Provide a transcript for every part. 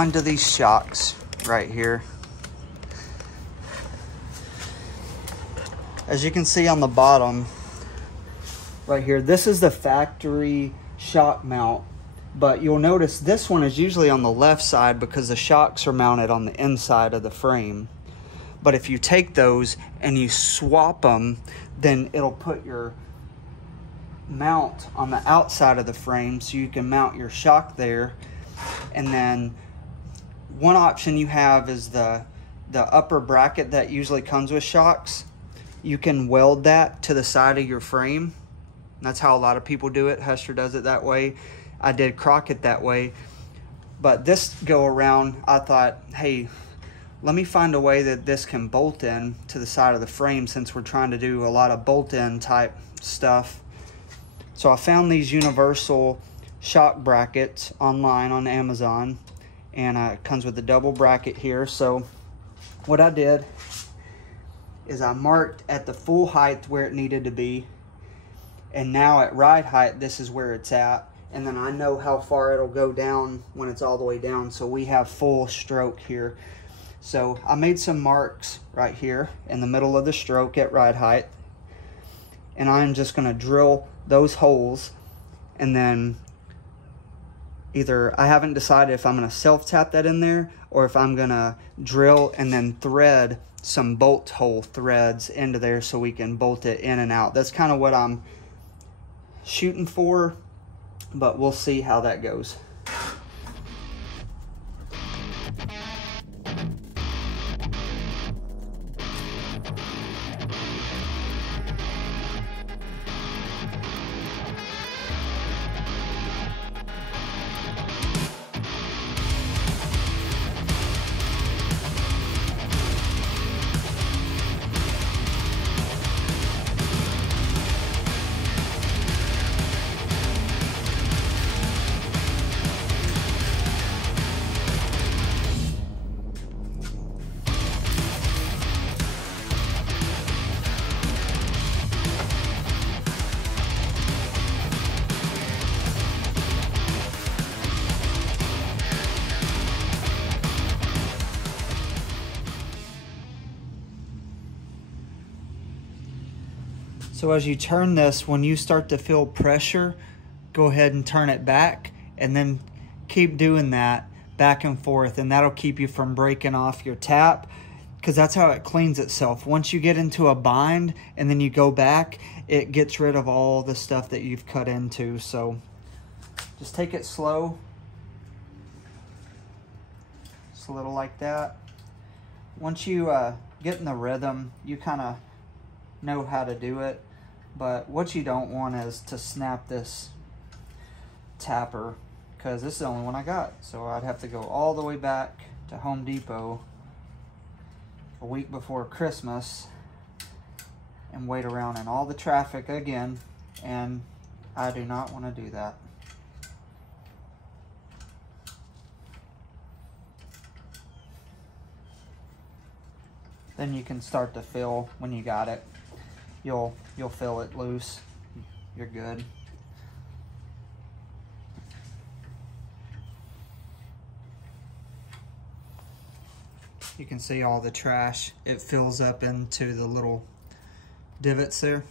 onto these shocks right here. As you can see on the bottom right here, this is the factory shock mount, but you'll notice this one is usually on the left side because the shocks are mounted on the inside of the frame. But if you take those and you swap them, then it'll put your mount on the outside of the frame so you can mount your shock there. And then one option you have is the upper bracket that usually comes with shocks. You can weld that to the side of your frame. That's how a lot of people do it. Hester does it that way. I did Crockett that way. But this go around, I thought, hey, let me find a way that this can bolt in to the side of the frame since we're trying to do a lot of bolt-in type stuff. So I found these universal shock brackets online on Amazon, and it comes with a double bracket here. So what I did is I marked at the full height where it needed to be, and now at ride height, this is where it's at. And then I know how far it'll go down when it's all the way down, so we have full stroke here. So I made some marks right here in the middle of the stroke at ride height, and I'm just going to drill those holes. And then either, I haven't decided if I'm going to self-tap that in there or if I'm going to drill and then thread some bolt hole threads into there so we can bolt it in and out. That's kind of what I'm shooting for, but we'll see how that goes. So as you turn this, when you start to feel pressure, go ahead and turn it back, and then keep doing that back and forth, and that'll keep you from breaking off your tap, because that's how it cleans itself. Once you get into a bind and then you go back, it gets rid of all the stuff that you've cut into. So just take it slow. Just a little like that. Once you get in the rhythm, you kind of know how to do it. But what you don't want is to snap this tapper, because this is the only one I got. So I'd have to go all the way back to Home Depot a week before Christmas and wait around in all the traffic again, and I do not want to do that. Then you can start to feel when you got it. You'll feel it loose. You're good. You can see all the trash. It fills up into the little divots there.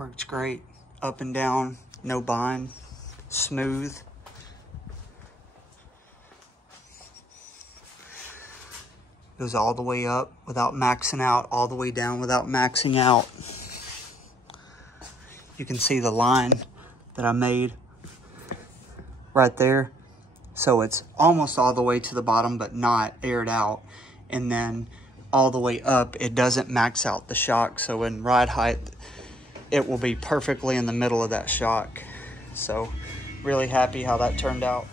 Works great. Up and down, no bind, smooth. Goes all the way up without maxing out, all the way down without maxing out. You can see the line that I made right there. So it's almost all the way to the bottom, but not aired out. And then all the way up, it doesn't max out the shock. So in ride height, it will be perfectly in the middle of that shock. So really happy how that turned out.